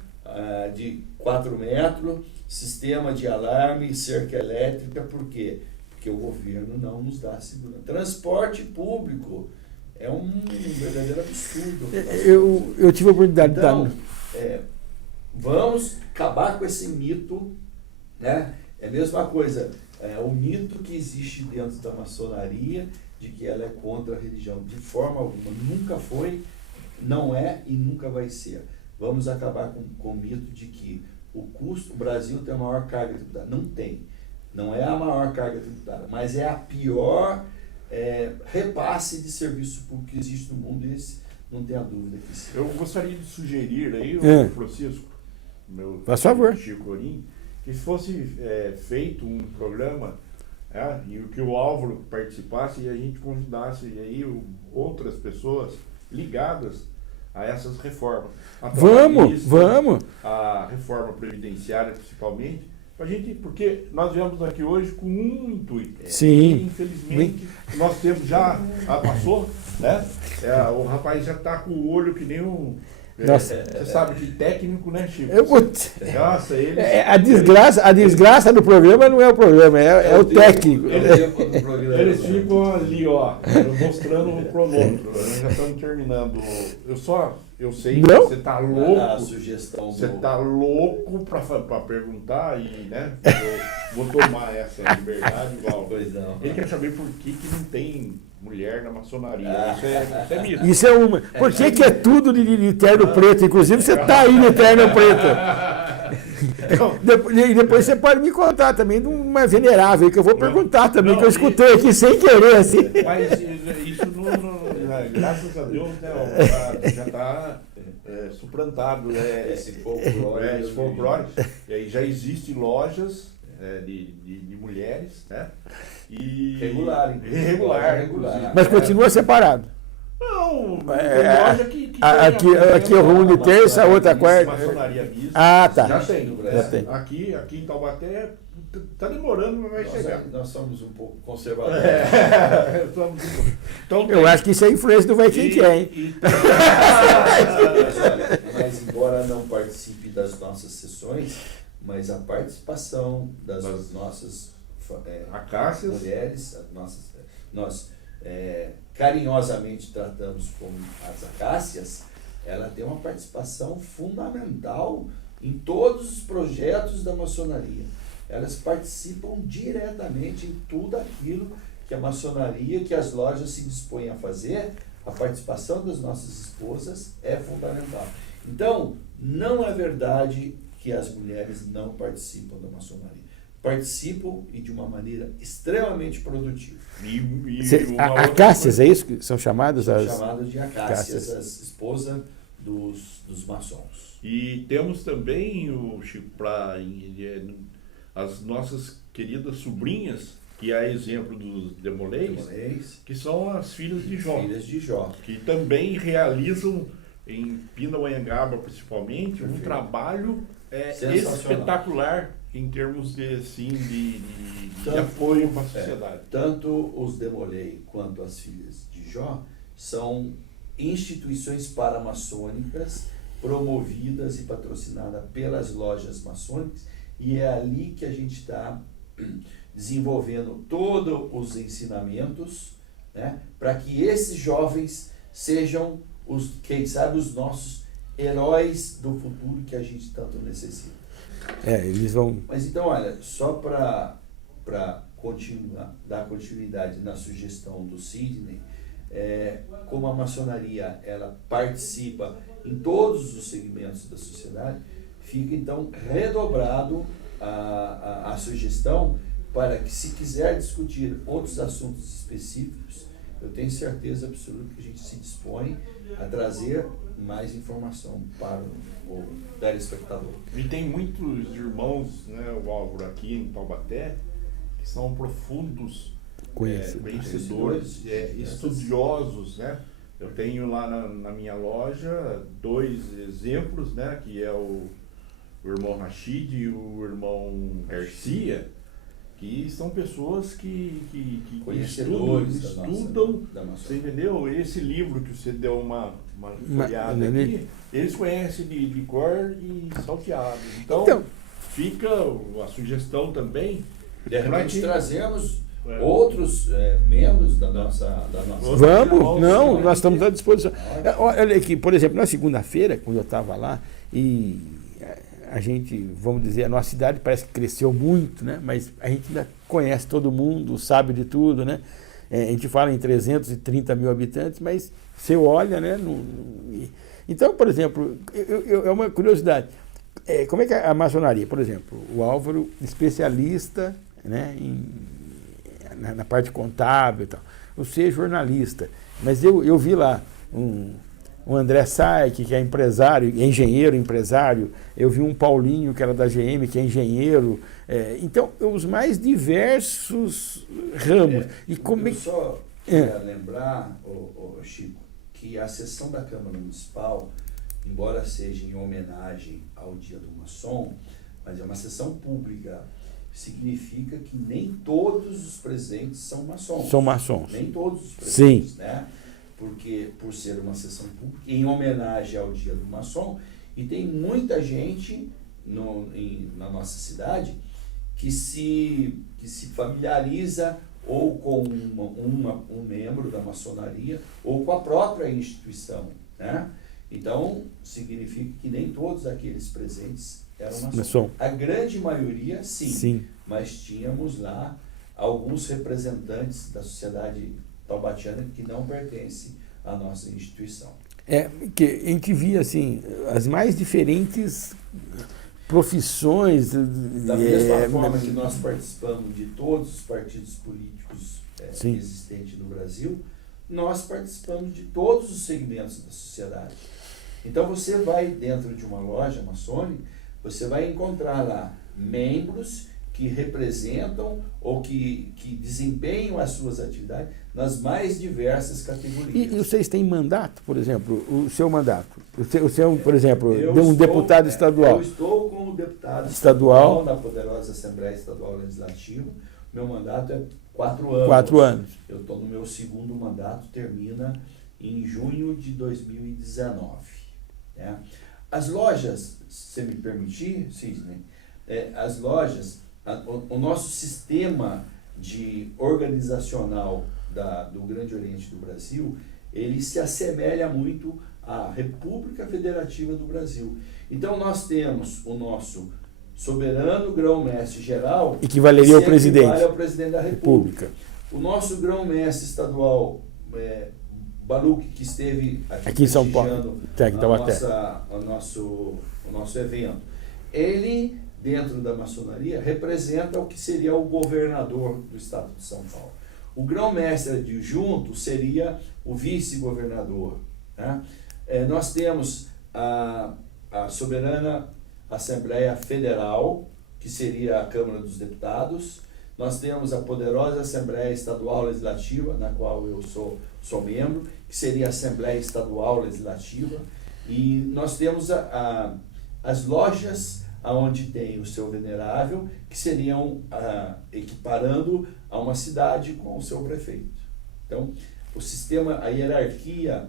de 4 metros, sistema de alarme, cerca elétrica, por quê? Porque o governo não nos dá segurança. Transporte público é um verdadeiro absurdo. Eu tive a oportunidade então, de estar... vamos acabar com esse mito, né? É a mesma coisa, o mito que existe dentro da maçonaria, de que ela é contra a religião, de forma alguma, nunca foi, não é e nunca vai ser. Vamos acabar com o mito de que o Brasil tem a maior carga tributária. Não tem. Não é a maior carga tributária, mas é a pior repasse de serviço público que existe no mundo, e esse não tem a dúvida que sim. Eu gostaria de sugerir aí, Francisco, meu Faz favor. Chico Corim, que fosse feito um programa e que o Álvaro participasse e a gente convidasse aí outras pessoas ligadas a essas reformas. Vamos! A reforma previdenciária, principalmente, pra gente, porque nós viemos aqui hoje com um intuito. Sim. E, infelizmente, nós temos já passou, né? O rapaz já está com o olho que nem um... Você sabe que técnico, né, Chico? Nossa, ele... A desgraça do programa não é o programa, é o técnico. Eles ficam ali, ó, mostrando o cronômetro. Nós já estamos terminando. Eu sei que você tá louco. A sugestão você tá louco para perguntar e, né? Vou tomar essa liberdade, Val. Pois não. Ele quer saber por que não tem mulher na maçonaria. Isso é mito. Isso é uma. Por que é tudo de terno preto? Inclusive você tá aí de terno preto. Depois você pode me contar também de uma venerável que eu vou perguntar também, que eu escutei aqui sem querer, assim. Mas isso graças a Deus, né, já está suplantado. Esse folclore. E aí já existem lojas de mulheres, né? E Regular. Mas continua separado. Não, tem loja que aqui é o rumo de terça, a outra quarta. Maçonaria mista. Ah, tá. Já tem. Já tem. Aqui em Taubaté tá demorando, mas vai chegar. Nós somos um pouco conservadores. Então, Eu acho que isso é influência do vai quem quer, hein? Mas embora não participe das nossas sessões, mas a participação das nossas acácias, mulheres, nós carinhosamente tratamos como as acácias, ela tem uma participação fundamental em todos os projetos da maçonaria. Elas participam diretamente em tudo aquilo que a maçonaria, que as lojas se dispõem a fazer. A participação das nossas esposas é fundamental. Então, não é verdade que as mulheres não participam da maçonaria. Participam e de uma maneira extremamente produtiva. Acácias, é isso que são chamadas? São chamadas de acácias, as esposas dos maçons. E temos também, Chico, as nossas queridas sobrinhas, que é exemplo dos Demolês, que são as filhas de Jó. Filhas de Jó. Que também realizam, em Pindamonhangaba principalmente, um trabalho espetacular em termos de apoio para a sociedade. Tanto os Demolei quanto as filhas de Jó são instituições paramaçônicas promovidas e patrocinadas pelas lojas maçônicas, e é ali que a gente está desenvolvendo todos os ensinamentos, né, para que esses jovens sejam, quem sabe, os nossos heróis do futuro que a gente tanto necessita. Eles vão... Mas então, olha, só para dar continuidade na sugestão do Sidney, como a maçonaria ela participa em todos os segmentos da sociedade, fica então redobrado a sugestão para que, se quiser discutir outros assuntos específicos, eu tenho certeza absoluta que a gente se dispõe a trazer mais informação para o telespectador. E tem muitos irmãos, né, o Álvaro, aqui em Taubaté, que são profundos conhecedores, estudiosos, né? Eu tenho lá na minha loja 2 exemplos, né, que é o irmão Rashid e o irmão Garcia, que são pessoas que estudam, você entendeu? Esse livro que você deu uma folhada aqui, eles conhecem de cor e salteado. Então, fica a sugestão também. De repente trazemos outros membros da nossa Vamos, não, nós estamos à disposição. Olha aqui, por exemplo, na segunda-feira, quando eu estava lá, e a gente, vamos dizer, a nossa cidade parece que cresceu muito, né? Mas a gente ainda conhece todo mundo, sabe de tudo, né? A gente fala em 330 mil habitantes, mas você olha, né? Então, por exemplo, é uma curiosidade. Como é que a maçonaria, por exemplo, o Álvaro, especialista, né, na parte contábil e tal, você é jornalista, mas eu vi lá um André Saik, que é empresário, engenheiro, empresário, eu vi um Paulinho, que era da GM, que é engenheiro, então, os mais diversos ramos. E como eu só queria lembrar, Chico, que a sessão da Câmara Municipal, embora seja em homenagem ao Dia do Maçom, mas é uma sessão pública, significa que nem todos os presentes são maçons. São maçons. Nem todos os presentes, sim, né? Porque, por ser uma sessão pública, em homenagem ao Dia do Maçom, e tem muita gente na nossa cidade que se familiariza ou com um membro da maçonaria ou com a própria instituição, né? Então, significa que nem todos aqueles presentes eram maçons. A grande maioria, sim, mas tínhamos lá alguns representantes da sociedade taubatiana que não pertencem à nossa instituição. Que a gente via assim, as mais diferentes profissões. Da mesma forma que nós participamos de todos os partidos políticos existentes no Brasil, nós participamos de todos os segmentos da sociedade. Então você vai dentro de uma loja maçônica, você vai encontrar lá membros que representam ou que desempenham as suas atividades nas mais diversas categorias. E vocês têm mandato, por exemplo, o seu mandato? Você é, por exemplo, um deputado estadual. Eu estou como deputado estadual na poderosa Assembleia Estadual Legislativa. Meu mandato é 4 anos. 4 anos. Eu estou no meu 2º mandato, termina em junho de 2019. Né? As lojas, se me permitir, Sidney, as lojas, o nosso sistema organizacional do Grande Oriente do Brasil, ele se assemelha muito à República Federativa do Brasil. Então nós temos o nosso soberano grão-mestre geral, equivaleria ao presidente da República. O nosso grão-mestre estadual, Baruch, que esteve aqui em São Paulo, o nosso evento, ele, dentro da maçonaria, representa o que seria o governador do estado de São Paulo. O grão-mestre adjunto seria o vice-governador. Né? Nós temos a soberana Assembleia Federal, que seria a Câmara dos Deputados. Nós temos a poderosa Assembleia Estadual Legislativa, na qual eu sou membro, que seria a Assembleia Estadual Legislativa. E nós temos as lojas onde tem o seu venerável, que seriam equiparando a uma cidade com o seu prefeito. Então, o sistema, a hierarquia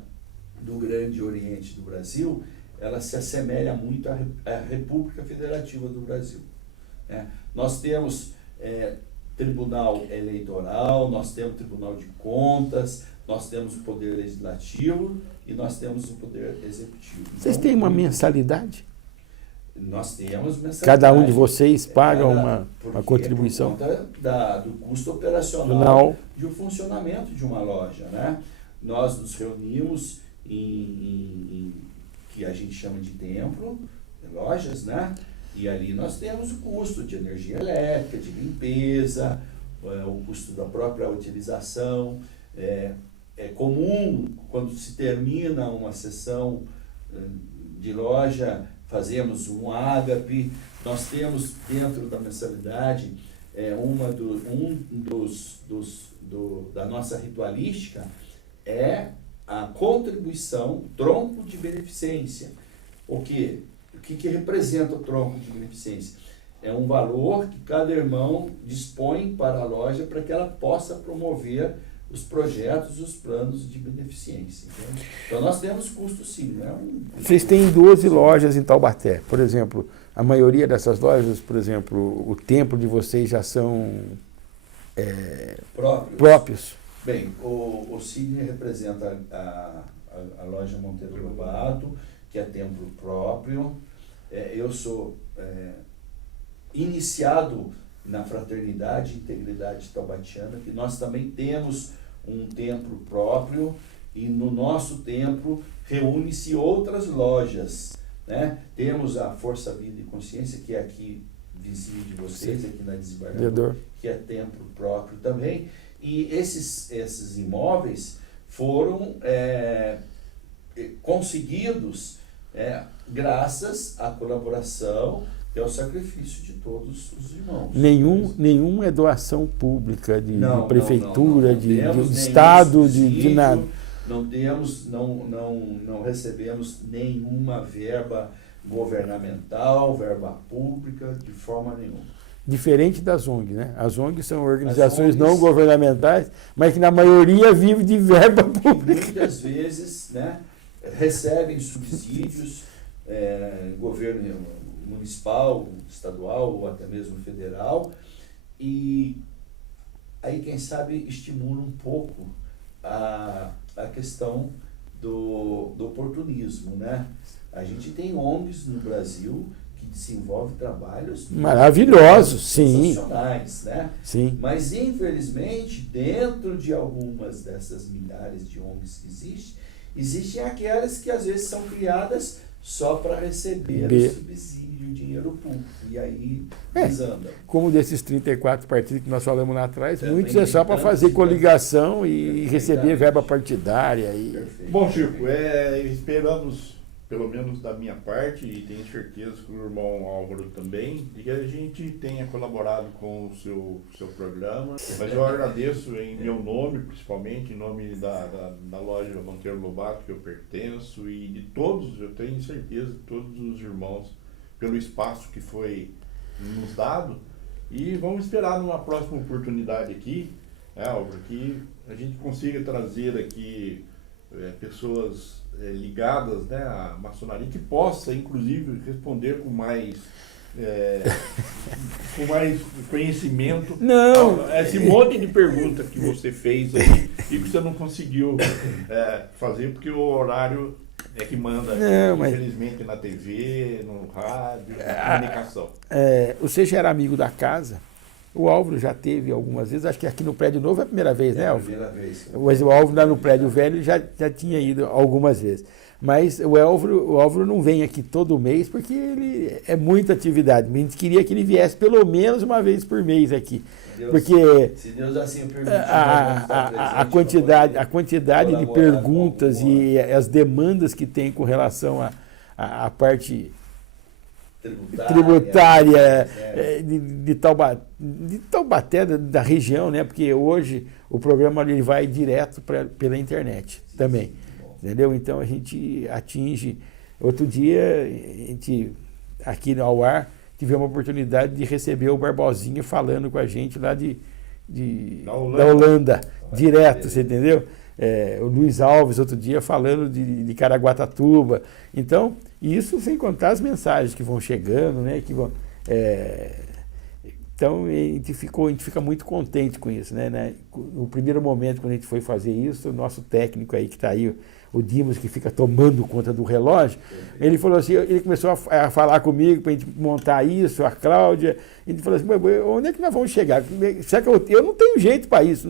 do Grande Oriente do Brasil, ela se assemelha muito à República Federativa do Brasil, né? Nós temos Tribunal Eleitoral, nós temos Tribunal de Contas, nós temos o Poder Legislativo e nós temos o Poder Executivo. Vocês têm uma mensalidade? Nós temos mensalidade. Cada um de vocês paga uma contribuição? Por conta do custo operacional de um funcionamento de uma loja, né? Nós nos reunimos em que a gente chama de templo, lojas, né? E ali nós temos o custo de energia elétrica, de limpeza, o custo da própria utilização. É comum, quando se termina uma sessão de loja, fazemos um ágape. Nós temos dentro da mensalidade da nossa ritualística é a contribuição, tronco de beneficência. O que representa o tronco de beneficência? É um valor que cada irmão dispõe para a loja para que ela possa promover os projetos, os planos de beneficência. Entende? Então nós temos custo sim. Né? Vocês têm 12 lojas em Taubaté. Por exemplo, a maioria dessas lojas, por exemplo, o templo de vocês já são próprios? Bem, o Sidney representa a loja Monteiro Lobato, que é templo próprio. Eu sou iniciado na Fraternidade e Integridade Taubatiana, que nós também temos um templo próprio, e no nosso templo reúne-se outras lojas, né? Temos a Força, Vida e Consciência, que é aqui vizinho de vocês, aqui na Desembargador, que é templo próprio também, e esses imóveis foram conseguidos graças à colaboração e ao sacrifício de todos os irmãos. Nenhuma é doação pública de prefeitura, de estado, de nada. Não recebemos nenhuma verba governamental, verba pública, de forma nenhuma. Diferente das ONGs, né? As ONGs são organizações não governamentais, mas que na maioria vivem de verba pública. Muitas vezes, né, recebem subsídios, governo municipal, estadual ou até mesmo federal, e aí, quem sabe, estimula um pouco a questão do oportunismo, né? A gente tem ONGs no Brasil que desenvolvem trabalhos maravilhosos, sensacionais, né? Sim. Mas, infelizmente, dentro de algumas dessas milhares de ONGs que existem aquelas que às vezes são criadas só para receber o subsídio, o dinheiro público, e aí desanda. Como desses 34 partidos que nós falamos lá atrás, muitos é só para fazer coligação e receber verba partidária. Bom, Chico, esperamos, pelo menos da minha parte, e tenho certeza que o irmão Álvaro também, de que a gente tenha colaborado com o seu programa. Mas eu agradeço em meu nome, principalmente, em nome da loja Monteiro Lobato, que eu pertenço, e de todos, eu tenho certeza, todos os irmãos, pelo espaço que foi nos dado. E vamos esperar numa próxima oportunidade aqui, Álvaro, que a gente consiga trazer aqui pessoas ligadas, né, à maçonaria, que possa, inclusive, responder com mais conhecimento. Não! Esse monte de perguntas que você fez aí e que você não conseguiu fazer, porque o horário é que manda, infelizmente, na TV, no rádio, na comunicação. Você já era amigo da casa. O Álvaro já teve algumas vezes, acho que aqui no prédio novo é a primeira vez, né, Álvaro? Primeira vez. Mas o Álvaro lá no prédio velho já tinha ido algumas vezes. Mas o Álvaro não vem aqui todo mês porque ele é muita atividade. A gente queria que ele viesse pelo menos uma vez por mês aqui. Porque se Deus assim permitir, a quantidade de perguntas e as demandas que tem com relação à parte tributária de Taubaté, da região, né? Porque hoje o programa ele vai direto pela internet também, entendeu? Então a gente atinge. Outro dia, a gente, aqui no ar, tivemos a oportunidade de receber o Barbosinha falando com a gente lá da Holanda, direto, você entendeu? o Luiz Alves, outro dia, falando de Caraguatatuba. Então, isso sem contar as mensagens que vão chegando, né? Que vão, então, a gente fica muito contente com isso, né? No primeiro momento, quando a gente foi fazer isso, o nosso técnico aí, que está aí, o Dimos, que fica tomando conta do relógio, ele falou assim, ele começou a falar comigo para a gente montar isso, a Cláudia, ele falou assim, onde é que nós vamos chegar? Será que eu não tenho jeito para isso?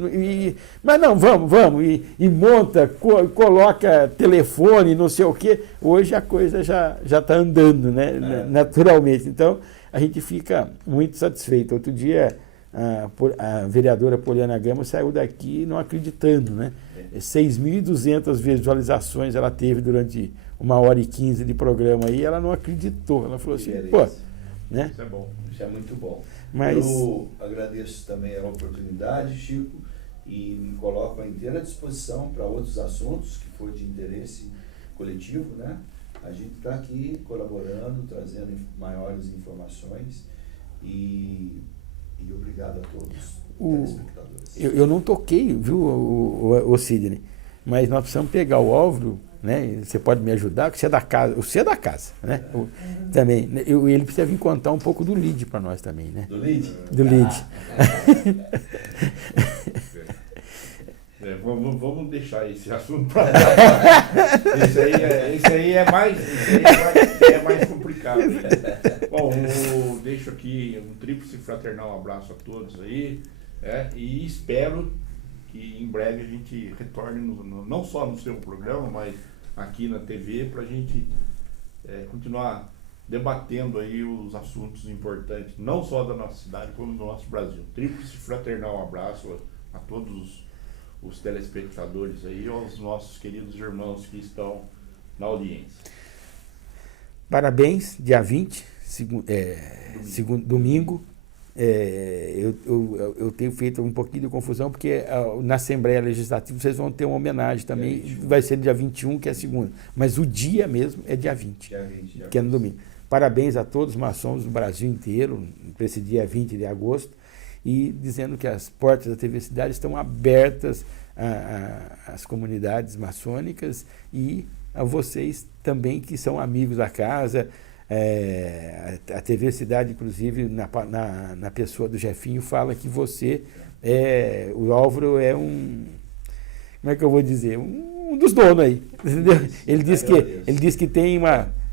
Mas não, vamos, e monta, coloca telefone, não sei o quê. Hoje a coisa já está andando, né? Naturalmente. Então, a gente fica muito satisfeito. Outro dia, a vereadora Poliana Gama saiu daqui não acreditando, né? 6.200 visualizações ela teve durante 1h15 de programa aí, ela não acreditou. Ela falou assim, pô, né? Isso é bom, isso é muito bom. Mas eu agradeço também a oportunidade, Chico, e me coloco à inteira disposição para outros assuntos que for de interesse coletivo, né? A gente está aqui colaborando, trazendo maiores informações e obrigado a todos os telespectadores. Eu não toquei, viu, o Sidney, mas nós precisamos pegar o Álvaro, né? Você pode me ajudar, porque você é da casa, né? Também. Ele precisa vir contar um pouco do LID para nós também, né? Do LID? Do LID. Vamos deixar esse assunto para lá. Esse aí é mais complicado. Bom, deixo aqui um tríplice fraternal abraço a todos aí, e espero que em breve a gente retorne não só no seu programa, mas aqui na TV, para a gente continuar debatendo aí os assuntos importantes, não só da nossa cidade, como do nosso Brasil. Tríplice fraternal abraço a todos os telespectadores aí, aos nossos queridos irmãos que estão na audiência. Parabéns, dia 20, domingo. Eu tenho feito um pouquinho de confusão, porque na Assembleia Legislativa vocês vão ter uma homenagem também, vai ser dia 21, que é segunda, mas o dia mesmo é dia 20, que é no domingo. Parabéns a todos os maçons do Brasil inteiro, para esse dia 20 de agosto, e dizendo que as portas da TV Cidade estão abertas às comunidades maçônicas e a vocês também que são amigos da casa. A TV Cidade, inclusive, na pessoa do Jefinho, fala que você, o Álvaro é como é que eu vou dizer? Um dos donos aí. Entendeu? Ele diz que tem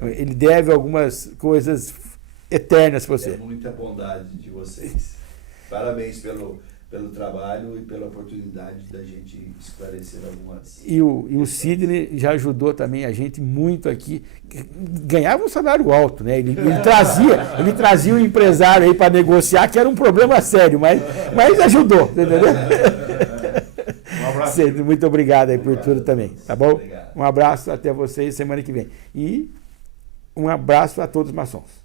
ele deve algumas coisas eternas para você. É muita bondade de vocês. Parabéns pelo trabalho e pela oportunidade da gente esclarecer algumas... E o Sidney já ajudou também a gente muito aqui. Ganhava um salário alto, né? Ele trazia um empresário aí para negociar, que era um problema sério, mas ajudou, entendeu? Um abraço. Muito obrigado aí por tudo também, tá bom? Obrigado. Um abraço, até vocês semana que vem. E um abraço a todos os maçons.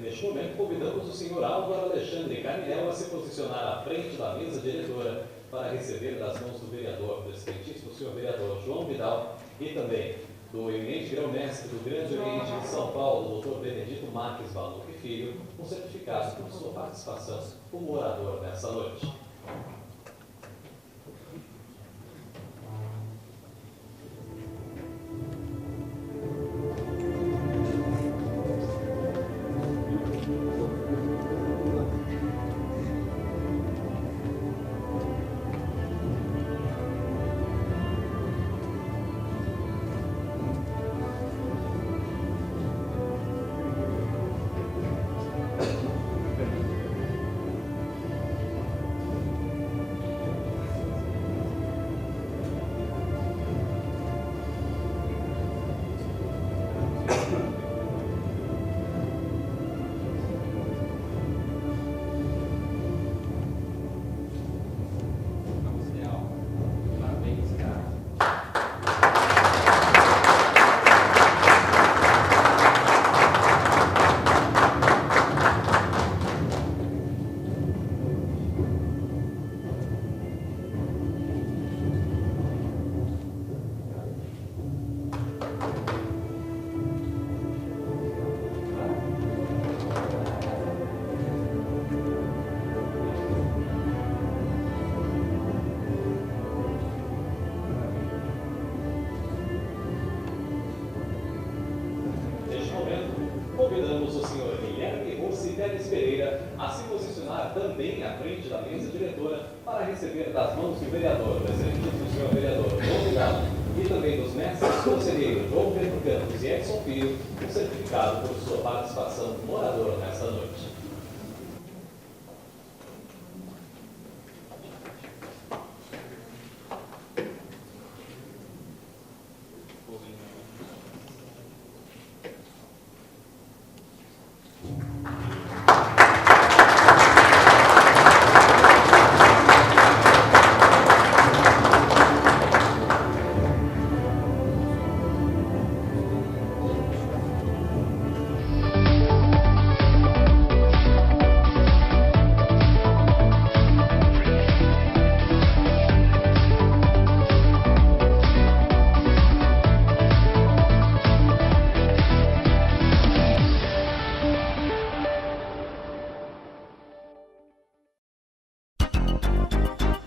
Neste momento, convidamos o senhor Álvaro Alexandre Carniel a se posicionar à frente da mesa diretora para receber das mãos do vereador, do excelentíssimo senhor vereador João Vidal, e também do eminente grão-mestre do Grande Oriente de São Paulo, Dr. Benedito Marques Baluque Filho, um certificado por sua participação como orador nessa noite. Félix Pereira a se posicionar também à frente da mesa diretora para receber das mãos do vereador, excelentíssimo senhor vereador João Vidal, e também dos mestres conselheiros João Pedro Campos e Edson Filho, o certificado por sua participação moradora nesta noite.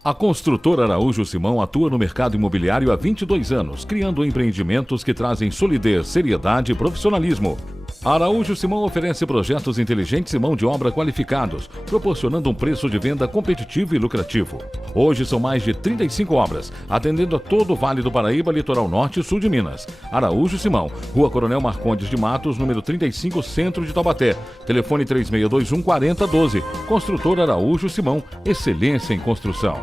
A construtora Araújo Simão atua no mercado imobiliário há 22 anos, criando empreendimentos que trazem solidez, seriedade e profissionalismo. A Araújo Simão oferece projetos inteligentes e mão de obra qualificados, proporcionando um preço de venda competitivo e lucrativo. Hoje são mais de 35 obras, atendendo a todo o Vale do Paraíba, Litoral Norte e Sul de Minas. Araújo Simão, Rua Coronel Marcondes de Matos, número 35, Centro de Taubaté. Telefone 3621 4012. Construtora Araújo Simão, excelência em construção.